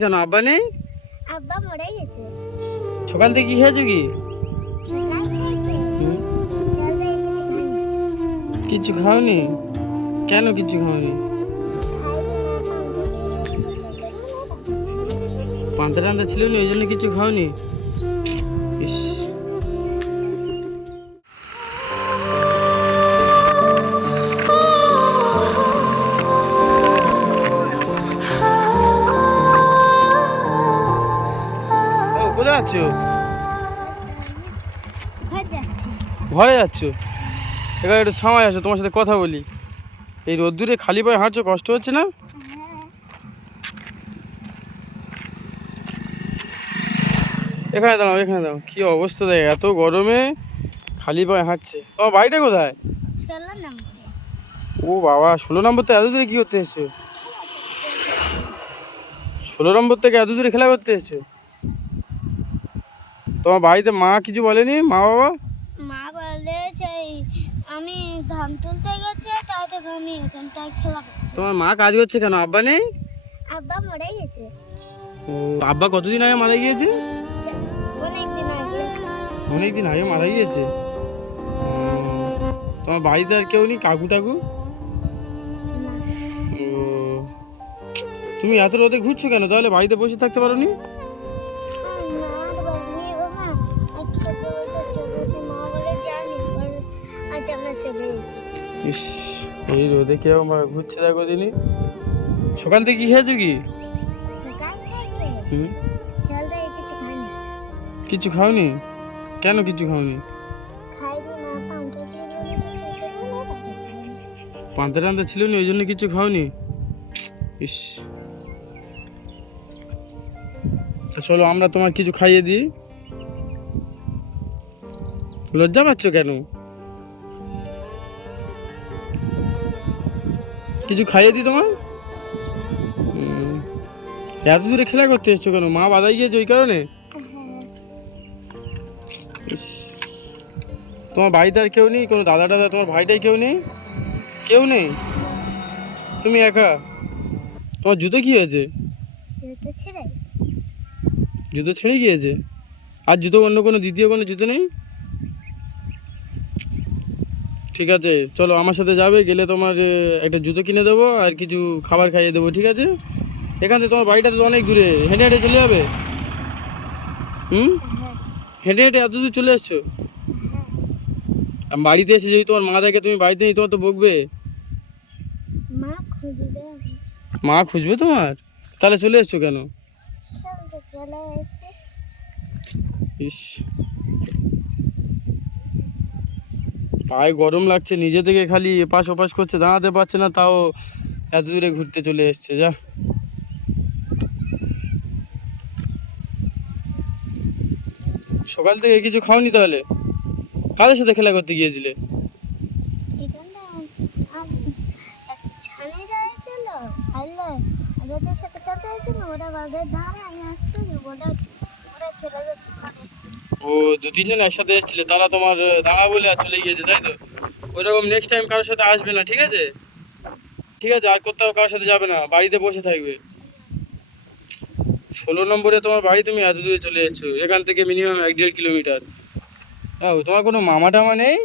কেন আব্বা নেই? আব্বা মরে গেছে। সকাল থেকে কি খেয়েছো কি? কিছু খাওনি? কেন কিছু খাওনি? পান্তা টান্তা ছিল না ওই জন্য কিছু খাওনি? যাচ্ছ। ঘরে যাচ্ছ? এবার একটু সময় আসো তোমার সাথে কথা বলি। এই রোদ্দুরে খালি পায়ে হাঁটছো কষ্ট হচ্ছে না? এখানে দাঁড়াও এখানে দাঁড়াও। কি অবস্থা দেয় এত গরমে খালি পায়ে হাঁটছে। তোমার বাড়িটা কোথায়? ও বাবা ষোলো নম্বর তো এত দূরে কি করতে এসছো? ষোলো নম্বর থেকে এত দূরে খেলা করতে এসছো? তোমার বাড়িতে মা কিছু বলেনি? মা বাবা? মা বলে সেই আমি ধান তুলতে গেছে থেকে আমি এখানটায় খেলা। তোমার মা কাজ করছে কেন? আব্বা নেই? আব্বা মরে গেছে। ও আব্বা কতদিন আগে মারা গিয়েছে? অনেকদিন আগে। অনেক দিন আগে মারা গিয়েছে? তোমার বাড়িতে আর কেউ নেই? কাকু টাকু? তুমি এত রোদে ঘুরছো কেন? তাহলে বাড়িতে বসে থাকতে পারো নি আজ আমরা চলে এসেছি। ইস এই রোদে কেউ আমার ঘুরছে দেখো দিনই সকাল থেকে কি খেয়েছো কি? হুম। কিছু খাওনি? কেন কিছু খাওনি? পান্তা টান্তা ছিল না ওই জন্য কিছু খাওনি? ইস। চলো আমরা তোমার কিছু খাইয়ে দিই। লজ্জা পাচ্ছ কেন? কিছু খাইয়ে দিই তোমার? এত দূরে খেলা করতে এসছো কেন? মা বাদাই গিয়েছে ওই কারণে? তোমার বাড়িতে আর কেউ নেই? কোনো দাদা দাদা তোমার ভাইটাই কেউ নেই? কেউ নেই? তুমি একা? তোমার জুতো কি হয়েছে? জুতো ছেড়ে গিয়েছে? আর জুতো অন্য কোনো দ্বিতীয় কোনো জুতো নেই? ঠিক আছে? চলো আমার সাথে যাবে গেলে তোমার একটা জুতো কিনে দেবো আর কিছু খাবার খাইয়ে দেবো ঠিক আছে? এখান থেকে তোমার বাড়িটা তো অনেক দূরে হেঁটে হেঁটে চলে যাবে? হুম? হেঁটে হেঁটে এত দূর চলে এসছো? বাড়িতে এসে যদি তোমার মা দেখে তুমি বাড়িতে নেই তোমার তো বকবে। মা খুঁজবে মা খুঁজবে তোমার? তাহলে চলে এসছো কেন? ইস। পায়ে গরম লাগছে, নিজে থেকে খালি এপাশ ওপাশ করছে, দাঁড়াতে পারছে না, তাও এত দূরে ঘুরতে চলে এসছে, যা। সকাল থেকে কিছু খাওনি তাহলে? কাদের সাথে খেলা করতে গিয়েছিলে? ওরা চলে গেছে ও দু তিনজন একসাথে এসেছিলে তারা তোমার দাঁড়া বলে আর চলে গিয়েছে তাই তো? ওইরকম নেক্সট টাইম কারোর সাথে আসবে না ঠিক আছে? ঠিক আছে আর কোথাও কারোর সাথে যাবে না বাড়িতে বসে থাকবে। ষোলো নম্বরে তোমার বাড়ি তুমি এত দূরে চলে এসেছ এখান থেকে মিনিমাম এক দেড় কিলোমিটার হ্যাঁ তোমার কোনো মামা টামা নেই?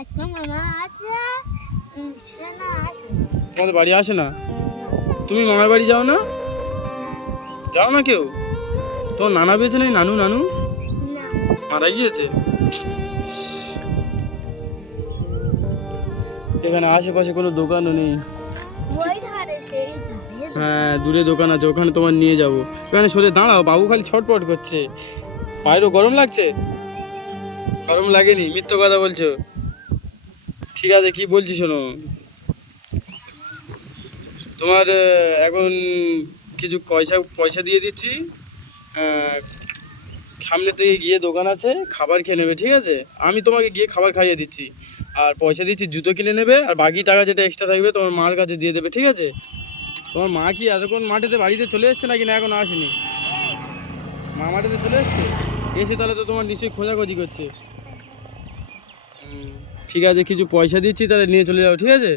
একটা মামা আছে তোমাদের বাড়ি আসে না? তুমি মামার বাড়ি যাও না? যাও না কেউ? তোমার নানা বেঁচে নেই নানু নানু? মারা গিয়েছে? এখানে আশেপাশে কোনো দোকানও নেই। হ্যাঁ দূরে দোকান আছে ওখানে তোমার নিয়ে যাব। এখানে সরে দাঁড়াও বাবু খালি ছটপট করছে। বাইরেও গরম লাগছে? গরম লাগেনি মিথ্য কথা বলছো? ঠিক আছে কি বলছি শোনো। তোমার এখন কিছু পয়সা পয়সা দিয়ে দিচ্ছি। সামনে থেকে গিয়ে দোকান আছে, খাবার খেয়ে নেবে, ঠিক আছে? আমি তোমাকে গিয়ে খাবার খাইয়ে দিচ্ছি। আর পয়সা দিচ্ছি, জুতো কিনে নেবে, আর বাকি টাকা যেটা এক্সট্রা থাকবে তোমার মার কাছে দিয়ে দেবে, ঠিক আছে? তোমার মা কি এতক্ষণ মাঠেতে বাড়িতে চলে এসছে নাকি না এখন আসেনি? মা মাঠেতে চলে এসছে? এসে তাহলে তো তোমার নিশ্চয়ই খোঁজাখুঁজি করছে। ঠিক আছে, কিছু পয়সা দিচ্ছি, তাহলে নিয়ে চলে যাও, ঠিক আছে?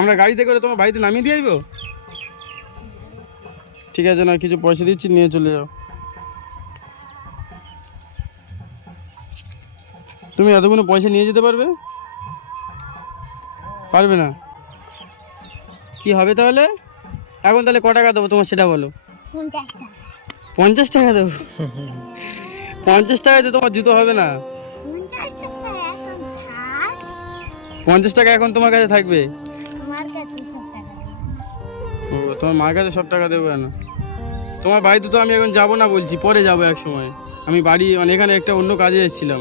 আমরা গাড়িতে করে তোমার বাড়িতে নামিয়ে দিয়ে আইবো? ঠিক আছে না কিছু পয়সা দিচ্ছি নিয়ে চলে যাও। তুমি এতগুলো পয়সা নিয়ে যেতে পারবে? পারবে না? কি হবে তাহলে? এখন তাহলে ক টাকা দেবো তোমার সেটা বলো? পঞ্চাশ টাকা। দেবো? পঞ্চাশ টাকায় তো তোমার জুতো হবে না। পঞ্চাশ টাকা এখন টাকা তোমার কাছে থাকবে? টাকা। ও তোমার মার কাছে সব টাকা দেবো কেন? তোমার বাড়িতে তো আমি এখন যাব না বলছি, পরে যাব এক সময়। আমি বাড়ি মানে এখানে একটা অন্য কাজে এসেছিলাম।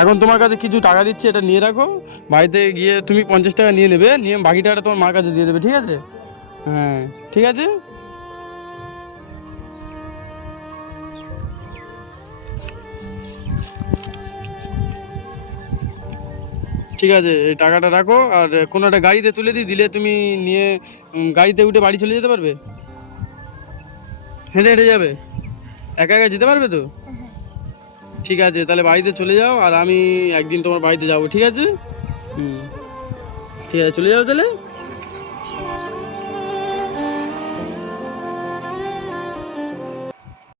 এখন তোমার কাছে কিছু টাকা দিচ্ছি, এটা নিয়ে রাখো। বাড়িতে গিয়ে তুমি পঞ্চাশ টাকা নিয়ে নেবে, নিয়ে বাকি টাকাটা তোমার মার কাছে দিয়ে দেবে, ঠিক আছে? হ্যাঁ ঠিক আছে? ঠিক আছে, এই টাকাটা রাখো আর কোনো একটা গাড়িতে তুলে দিই, দিলে তুমি নিয়ে গাড়িতে উঠে বাড়ি চলে যেতে পারবে? হেঁটে হেঁটে যাবে? একা একা যেতে পারবে তো? ঠিক আছে, তাহলে বাড়িতে চলে যাও আর আমি একদিন তোমার বাড়িতে যাব, ঠিক আছে? হুম, ঠিক আছে, চলে যাও তাহলে।